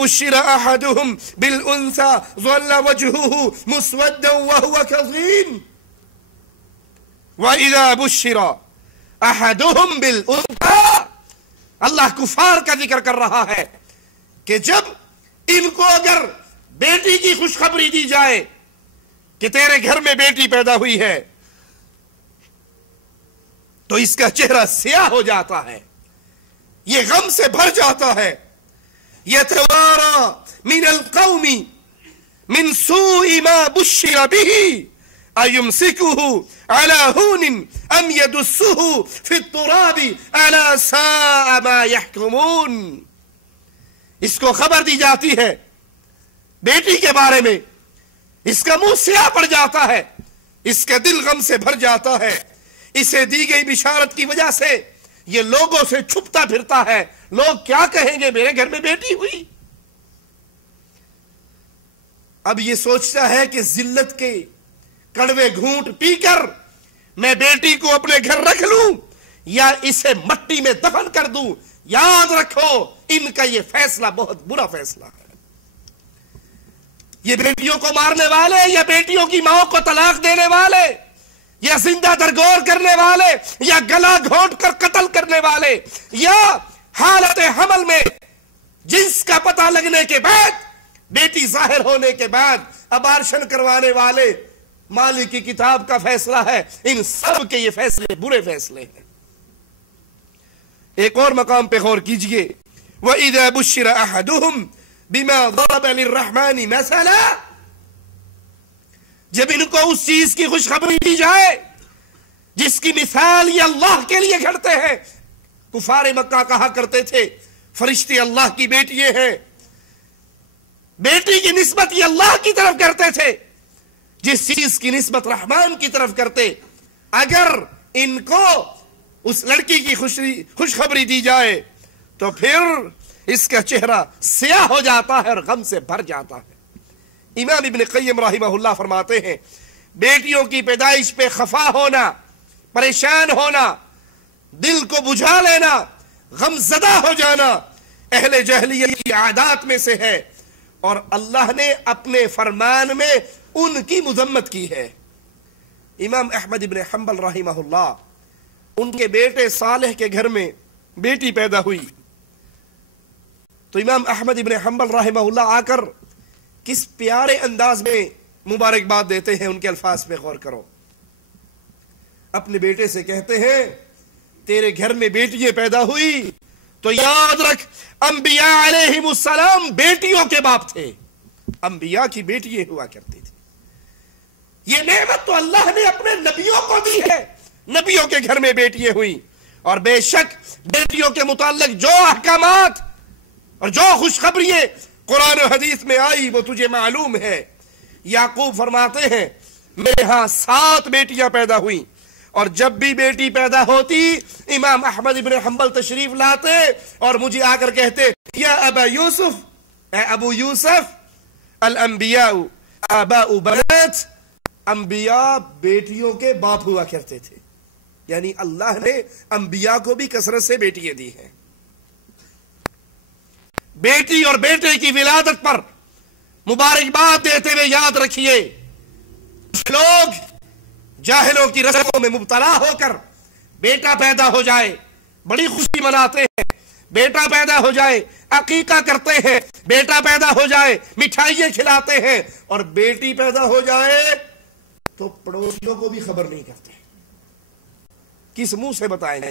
بشر احدهم بالانثى ظل وجهه مسودا وهو كظيم واذا بشر احدهم بالانثى. اللہ کفار کا ذکر کر رہا ہے کہ جب ان کو اگر بیٹی کی خوشخبری دی جائے کہ تیرے گھر میں بیٹی پیدا ہوئی ہے تو اس کا چہرہ سیاہ ہو جاتا ہے، یہ غم سے بھر جاتا ہے. يتوارى من القوم من سوء ما بشر به أيمسكه على هون أم يدسه في التراب ألا ساء ما يحكمون. اس کو خبر دی جاتی ہے بیٹی کے بارے میں، اس کا منہ سیاہ پڑ جاتا ہے، اس کا دل غم سے بھر جاتا ہے. اسے دی گئی بشارت کی وجہ سے یہ لوگوں سے چھپتا پھرتا ہے. لوگ کیا کہیں گے میرے گھر میں بیٹی ہوئی. اب یہ سوچتا ہے کہ ذلت کے کڑوے گھونٹ پی کر میں بیٹی کو اپنے گھر رکھ لوں یا اسے مٹی میں دفن کر دوں. یاد رکھو ان کا یہ فیصلہ بہت برا فیصلہ ہے. یہ بیٹیوں کو مارنے والے یا بیٹیوں کی ماں کو طلاق دینے والے یا زندہ درگور کرنے والے یا گلا گھونٹ کر قتل کرنے والے یا حالت حمل میں جنس کا پتہ لگنے کے بعد بیٹی ظاہر ہونے کے بعد ابارشن کروانے والے، مالک کی کتاب کا فیصلہ ہے ان سب کے یہ فیصلے برے فیصلے ہیں. ایک اور مقام پہ غور کیجئے. وَإِذَا بُشِّرَ أَحَدُهُمْ بِمَا ضَرَبَ لِلرَّحْمَنِ مَثَلًا، جب ان کو اس چیز کی خوشخبری دی جائے جس کی مثال یہ اللہ کے لیے گھڑتے ہیں. کفار مکہ کہا کرتے تھے فرشتے اللہ کی بیٹی ہیں، بیٹی کی نسبت یہ اللہ کی طرف کرتے تھے. جس چیز کی نسبت رحمان کی طرف کرتے، اگر ان کو اس لڑکی کی خوشخبری دی جائے تو پھر اس کا چہرہ سیاہ ہو جاتا ہے اور غم سے بھر جاتا ہے. امام ابن قیم رحمہ اللہ فرماتے ہیں بیٹیوں کی پیدائش پہ خفا ہونا، پریشان ہونا، دل کو بجھا لینا، غم زدہ ہو جانا اہل جاہلیت کی عادات میں سے ہے اور اللہ نے اپنے فرمان میں ان کی مذمت کی ہے. امام احمد ابن حنبل رحمہ اللہ، ان کے بیٹے صالح کے گھر میں بیٹی پیدا ہوئی تو امام احمد ابن حنبل رحمہ اللہ آ کر کس پیارے انداز میں مبارکباد دیتے ہیں. ان کے الفاظ پہ غور کرو. اپنے بیٹے سے کہتے ہیں تیرے گھر میں بیٹیاں پیدا ہوئی تو یاد رکھ انبیاء علیہم السلام بیٹیوں کے باپ تھے، انبیاء کی بیٹیاں ہوا کرتی تھی. یہ نعمت تو اللہ نے اپنے نبیوں کو دی ہے، نبیوں کے گھر میں بیٹیاں ہوئی. اور بے شک بیٹیوں کے متعلق جو احکامات اور جو خوشخبریاں قرآن و حدیث میں آئی وہ تجھے معلوم ہے. یعقوب فرماتے ہیں میرے ہاں 7 بیٹیاں پیدا ہوئیں اور جب بھی بیٹی پیدا ہوتی امام احمد ابن حنبل تشریف لاتے اور مجھے آ کر کہتے یا ابا یوسف، اے ابو یوسف، الانبیاء آباء بنات، انبیاء بیٹیوں کے باپ ہوا کرتے تھے. یعنی اللہ نے انبیاء کو بھی کثرت سے بیٹیاں دی ہیں. بیٹی اور بیٹے کی ولادت پر مبارکباد دیتے ہوئے یاد رکھیے لوگ جاہلوں کی رسموں میں مبتلا ہو کر بیٹا پیدا ہو جائے بڑی خوشی مناتے ہیں، بیٹا پیدا ہو جائے عقیقہ کرتے ہیں، بیٹا پیدا ہو جائے مٹھائیاں کھلاتے ہیں، اور بیٹی پیدا ہو جائے تو پڑوسیوں کو بھی خبر نہیں کرتے. کس منہ سے بتائیں گے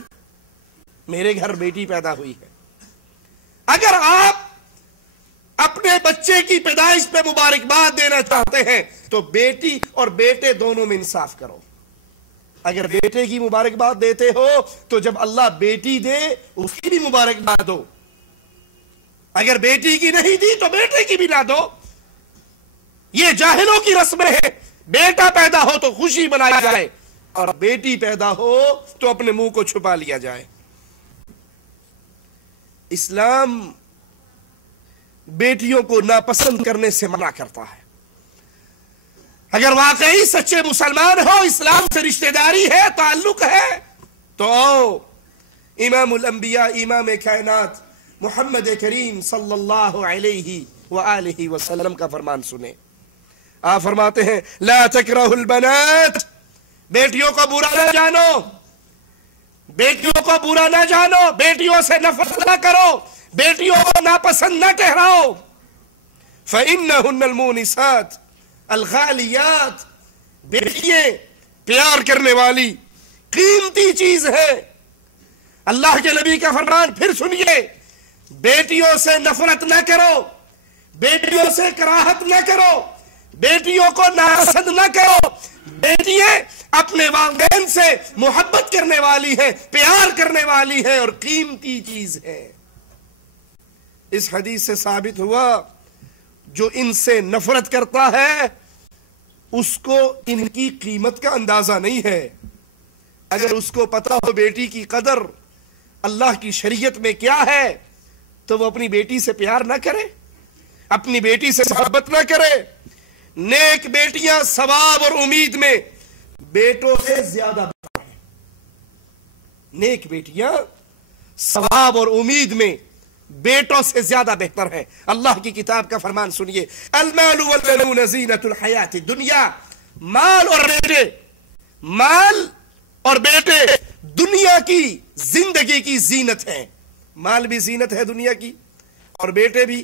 میرے گھر بیٹی پیدا ہوئی ہے؟ اگر آپ اپنے بچے کی پیدائش پہ مبارکباد دینا چاہتے ہیں تو بیٹی اور بیٹے دونوں میں انصاف کرو. اگر بیٹے کی مبارکباد دیتے ہو تو جب اللہ بیٹی دے اس کی بھی مبارکباد دو، اگر بیٹی کی نہیں دی تو بیٹے کی بھی نہ دو. یہ جاہلوں کی رسمیں ہیں. بیٹا پیدا ہو تو خوشی منائی جائے اور بیٹی پیدا ہو تو اپنے منہ کو چھپا لیا جائے. اسلام بیٹیوں کو ناپسند کرنے سے منع کرتا ہے. اگر واقعی سچے مسلمان ہو، اسلام سے رشتہ داری ہے، تعلق ہے، تو آؤ امام الانبیاء امام کائنات محمد کریم صلی اللہ علیہ وآلہ وسلم کا فرمان سنیں. آپ فرماتے ہیں لا تکرہوا البنات، بیٹیوں کو برا نہ جانو، بیٹیوں کو برا نہ جانو، بیٹیوں سے نفرت نہ کرو، بیٹیوں کو ناپسند نہ ٹھہراؤ. فإنہن المونسات الغالیات، بیٹیاں پیار کرنے والی قیمتی چیز ہے. اللہ کے نبی کا فرمان پھر سنیے، بیٹیوں سے نفرت نہ کرو، بیٹیوں سے کراہت نہ کرو، بیٹیوں کو ناپسند نہ کرو. بیٹیاں اپنے والدین سے محبت کرنے والی ہے، پیار کرنے والی ہے اور قیمتی چیز ہے. اس حدیث سے ثابت ہوا جو ان سے نفرت کرتا ہے اس کو ان کی قیمت کا اندازہ نہیں ہے. اگر اس کو پتا ہو بیٹی کی قدر اللہ کی شریعت میں کیا ہے تو وہ اپنی بیٹی سے پیار نہ کرے، اپنی بیٹی سے محبت نہ کرے. نیک بیٹیاں ثواب اور امید میں بیٹوں سے زیادہ بہتر ہیں. نیک بیٹیاں ثواب اور امید میں بیٹوں سے زیادہ بہتر ہے. اللہ کی کتاب کا فرمان سنیے، المال والبنون زینۃ الحیات الدنیا، مال اور بیٹے، مال اور بیٹے دنیا کی زندگی کی زینت ہیں. مال بھی زینت ہے دنیا کی اور بیٹے بھی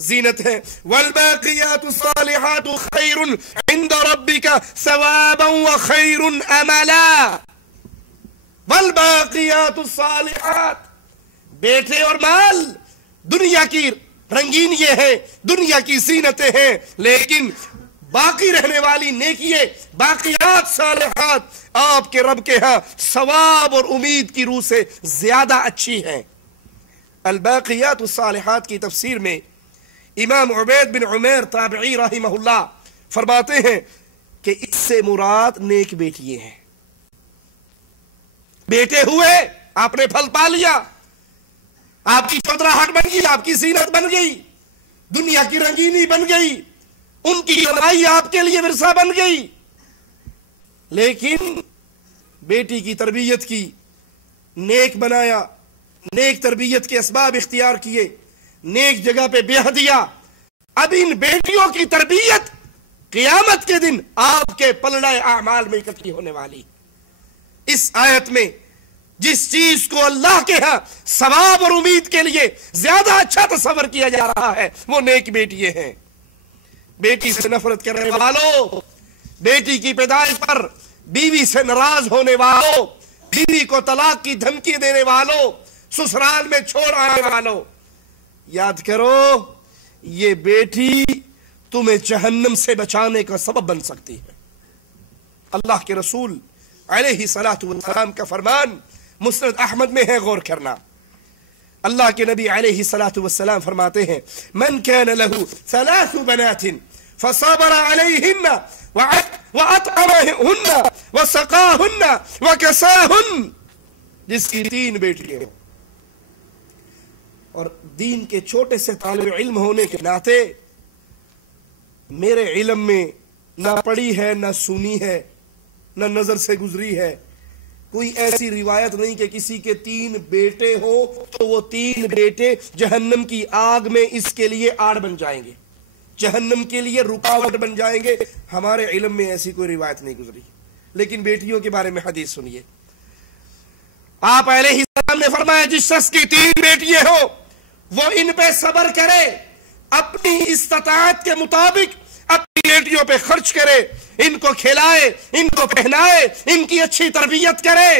زینت ہے. والباقیات الصالحات خیر عند ربک ثوابا وخیر املا. والباقیات الصالحات، بیٹے اور مال دنیا کی رنگین یہ ہے، دنیا کی زینتیں ہیں، لیکن باقی رہنے والی نیکیے باقیات صالحات آپ کے رب کے ہاں ثواب اور امید کی روح سے زیادہ اچھی ہیں. الباقیات الصالحات کی تفسیر میں امام عبید بن عمیر تابعی رحمہ اللہ فرماتے ہیں کہ اس سے مراد نیک بیٹیے ہیں. بیٹے ہوئے، آپ نے پھل پا لیا، آپ کی چودراہٹ بن گئی، آپ کی زینت بن گئی، دنیا کی رنگینی بن گئی، ان کی کمائی آپ کے لیے ورثہ بن گئی. لیکن بیٹی کی تربیت کی، نیک بنایا، نیک تربیت کے اسباب اختیار کیے، نیک جگہ پہ بیاہ دیا. اب ان بیٹیوں کی تربیت قیامت کے دن آپ کے پلڑے اعمال میں اکٹھی ہونے والی. اس آیت میں جس چیز کو اللہ کے ہاں ثواب اور امید کے لیے زیادہ اچھا تصور کیا جا رہا ہے وہ نیک بیٹیاں ہیں. بیٹی سے نفرت کرنے والوں، بیٹی کی پیدائش پر بیوی سے ناراض ہونے والوں، بیوی کو طلاق کی دھمکی دینے والوں، سسرال میں چھوڑ آنے والوں، یاد کرو یہ بیٹی تمہیں جہنم سے بچانے کا سبب بن سکتی ہے. اللہ کے رسول علیہ الصلوۃ والسلام کا فرمان مسند احمد میں ہے، غور کرنا. اللہ کے نبی علیہ الصلوۃ والسلام فرماتے ہیں من كان له 3 بنات فصبر عليهن وأطعمهن وسقاهن وكساهن، جس کی 3 بیٹیاں اور دین کے چھوٹے سے طالب علم ہونے کے ناطے میرے علم میں نہ پڑھی ہے، نہ سنی ہے، نہ نظر سے گزری ہے کوئی ایسی روایت نہیں کہ کسی کے 3 بیٹے ہو تو وہ 3 بیٹے جہنم کی آگ میں اس کے لیے آڑ بن جائیں گے، جہنم کے لیے رکاوٹ بن جائیں گے. ہمارے علم میں ایسی کوئی روایت نہیں گزری. لیکن بیٹیوں کے بارے میں حدیث سنیے. آپ علیہ السلام نے فرمایا جس شخص کی 3 بیٹیاں ہو وہ ان پہ صبر کرے، اپنی استطاعت کے مطابق اپنی بیٹیوں پہ خرچ کرے، ان کو کھلائے، ان کو پہنائے، ان کی اچھی تربیت کرے.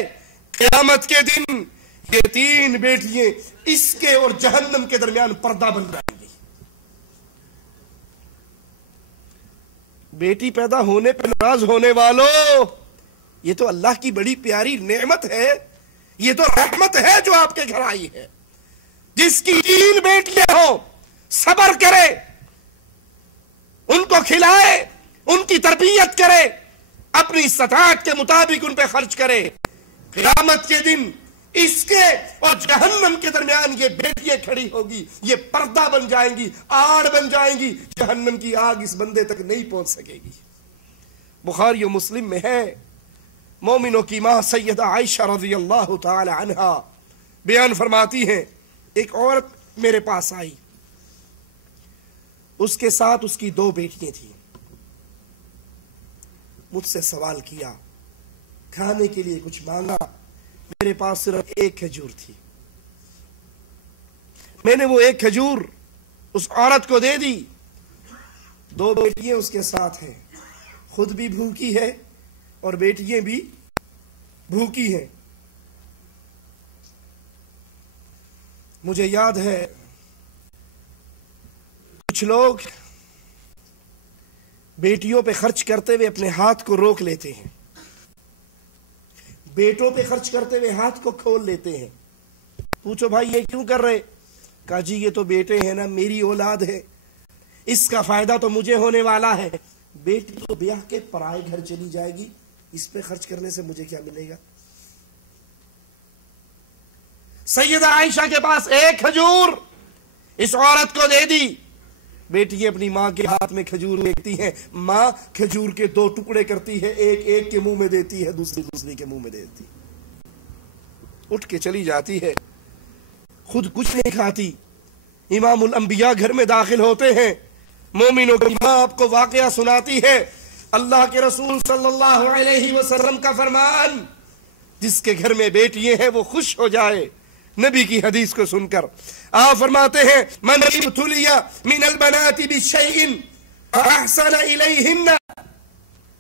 قیامت کے دن یہ 3 بیٹیاں اس کے اور جہنم کے درمیان پردہ بن جائیں گی. بیٹی پیدا ہونے پہ ناراض ہونے والوں، یہ تو اللہ کی بڑی پیاری نعمت ہے، یہ تو رحمت ہے جو آپ کے گھر آئی ہے. جس کی 3 بیٹیاں ہوں صبر کرے، ان کو کھلائے، ان کی تربیت کرے، اپنی استطاعت کے مطابق ان پہ خرچ کرے. قیامت کے دن اس کے اور جہنم کے درمیان یہ بیٹیاں کھڑی ہوگی، یہ پردہ بن جائیں گی، آڑ بن جائیں گی، جہنم کی آگ اس بندے تک نہیں پہنچ سکے گی. بخاری و مسلم میں ہے، مومنوں کی ماں سیدہ عائشہ رضی اللہ تعالی عنہا بیان فرماتی ہیں ایک عورت میرے پاس آئی، اس کے ساتھ اس کی 2 بیٹیاں تھیں۔ مجھ سے سوال کیا، کھانے کے لیے کچھ مانگا، میرے پاس صرف 1 کھجور تھی۔ میں نے وہ 1 کھجور اس عورت کو دے دی۔ 2 بیٹیاں اس کے ساتھ ہیں، خود بھی بھوکی ہے اور بیٹیاں بھی بھوکی ہیں۔ مجھے یاد ہے کچھ لوگ بیٹیوں پہ خرچ کرتے ہوئے اپنے ہاتھ کو روک لیتے ہیں، بیٹوں پہ خرچ کرتے ہوئے ہاتھ کو کھول لیتے ہیں۔ پوچھو بھائی یہ کیوں کر رہے؟ کہا جی یہ تو بیٹے ہیں نا، میری اولاد ہے، اس کا فائدہ تو مجھے ہونے والا ہے۔ بیٹی تو بیاہ کے پرائے گھر چلی جائے گی، اس پہ خرچ کرنے سے مجھے کیا ملے گا؟ سیدہ عائشہ کے پاس 1 کھجور اس عورت کو دے دی۔ بیٹی اپنی ماں کے ہاتھ میں کھجور دیکھتی ہیں، ماں کھجور کے 2 ٹکڑے کرتی ہے، ایک کے منہ میں دیتی ہے، دوسری کے منہ میں دیتی، اٹھ کے چلی جاتی ہے، خود کچھ نہیں کھاتی۔ امام الانبیاء گھر میں داخل ہوتے ہیں، مومنوں کی ماں آپ کو واقعہ سناتی ہے۔ اللہ کے رسول صلی اللہ علیہ وسلم کا فرمان، جس کے گھر میں بیٹیاں ہیں وہ خوش ہو جائے۔ نبی کی حدیث کو سن کر آپ فرماتے ہیں، من ابتلی من البنات بشیء احسن الیہن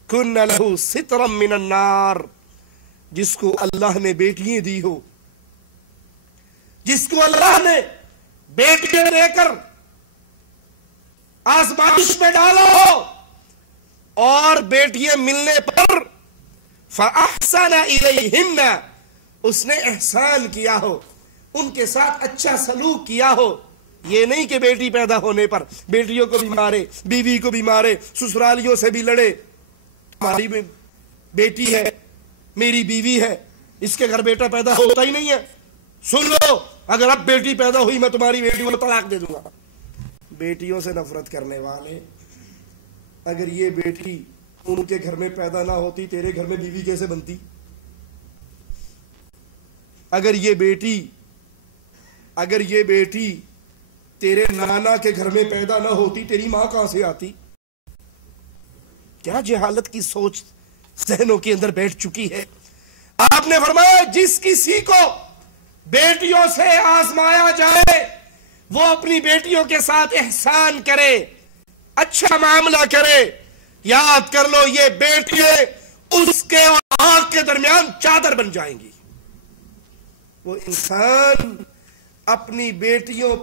کن لہ سترا من النار۔ جس کو اللہ نے بیٹیاں دی ہو، جس کو اللہ نے بیٹیاں دے کر آزمائش میں ڈالا ہو اور بیٹیاں ملنے پر فاحسن الیہن، اس نے احسان کیا ہو، ان کے ساتھ اچھا سلوک کیا ہو۔ یہ نہیں کہ بیٹی پیدا ہونے پر بیٹیوں کو بھی مارے، بیوی کو بھی مارے، سسرالیوں سے بھی لڑے۔ ہماری بیٹی ہے، میری بیوی ہے، اس کے گھر بیٹا پیدا ہوتا ہی نہیں ہے، سن لو اگر اب بیٹی پیدا ہوئی میں تمہاری بیٹی کو طلاق دے دوں گا۔ بیٹیوں سے نفرت کرنے والے، اگر یہ بیٹی ان کے گھر میں پیدا نہ ہوتی تیرے گھر میں بیوی کیسے بنتی؟ اگر یہ بیٹی تیرے نانا کے گھر میں پیدا نہ ہوتی تیری ماں کہاں سے آتی؟ کیا جہالت کی سوچ ذہنوں کے اندر بیٹھ چکی ہے۔ آپ نے فرمایا جس کسی کو بیٹیوں سے آزمایا جائے وہ اپنی بیٹیوں کے ساتھ احسان کرے، اچھا معاملہ کرے، یاد کر لو یہ بیٹیاں اس کے اور آگ کے درمیان چادر بن جائیں گی۔ وہ انسان اپنی بیٹیوں